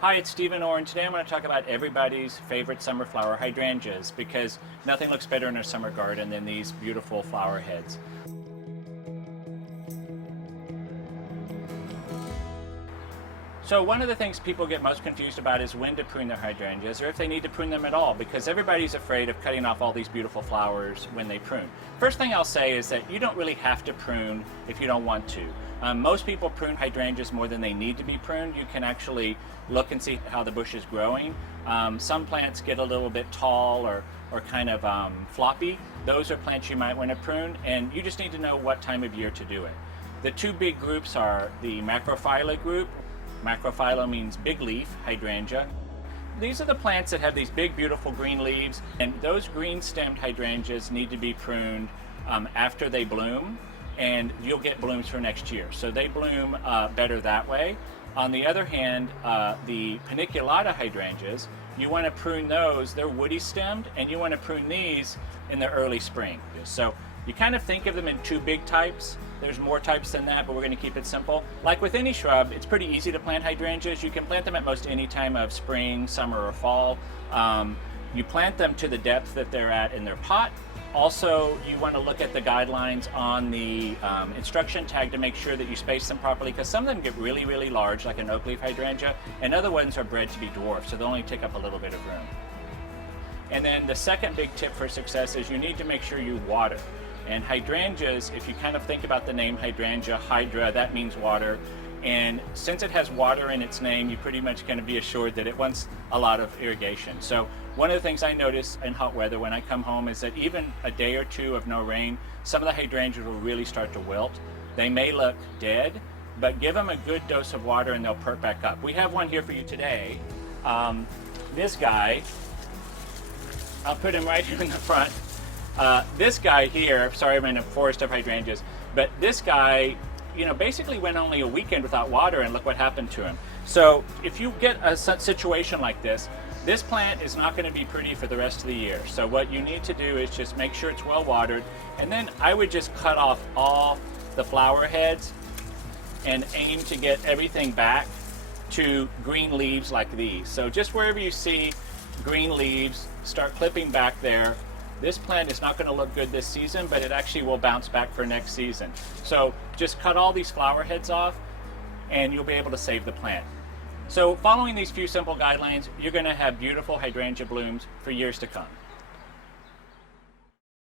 Hi, it's Stephen Orr, and today I'm going to talk about everybody's favorite summer flower, hydrangeas, because nothing looks better in a summer garden than these beautiful flower heads. So one of the things people get most confused about is when to prune their hydrangeas, or if they need to prune them at all, because everybody's afraid of cutting off all these beautiful flowers when they prune. First thing I'll say is that you don't really have to prune if you don't want to. Most people prune hydrangeas more than they need to be pruned. You can actually look and see how the bush is growing. Some plants get a little bit tall or kind of floppy. Those are plants you might want to prune, and you just need to know what time of year to do it. The two big groups are the macrophylla group. Macrophylla means big leaf hydrangea. These are the plants that have these big beautiful green leaves, and those green stemmed hydrangeas need to be pruned after they bloom, and you'll get blooms for next year. So they bloom better that way. On the other hand, the paniculata hydrangeas, you want to prune those, they're woody stemmed, and you want to prune these in the early spring. So you kind of think of them in two big types. There's more types than that, but we're going to keep it simple. Like with any shrub, it's pretty easy to plant hydrangeas. You can plant them at most any time of spring, summer, or fall. You plant them to the depth that they're at in their pot. Also, you want to look at the guidelines on the instruction tag to make sure that you space them properly, because some of them get really, really large, like an oak leaf hydrangea, and other ones are bred to be dwarfed, so they'll only take up a little bit of room. And then the second big tip for success is you need to make sure you water. And hydrangeas, if you kind of think about the name hydrangea, hydra, that means water. And since it has water in its name, you're pretty much going to be assured that it wants a lot of irrigation. So one of the things I notice in hot weather when I come home is that even a day or two of no rain, some of the hydrangeas will really start to wilt. They may look dead, but give them a good dose of water and they'll perk back up. We have one here for you today. This guy, I'll put him right here in the front. This guy here, sorry I'm in a forest of hydrangeas, but this guy, basically went only a weekend without water, and look what happened to him. So if you get a situation like this plant is not going to be pretty for the rest of the year. So what you need to do is just make sure it's well watered, and then I would just cut off all the flower heads and aim to get everything back to green leaves like these. So just wherever you see green leaves, start clipping back there. This plant is not going to look good this season, but it actually will bounce back for next season. So just cut all these flower heads off and you'll be able to save the plant. So following these few simple guidelines, you're going to have beautiful hydrangea blooms for years to come.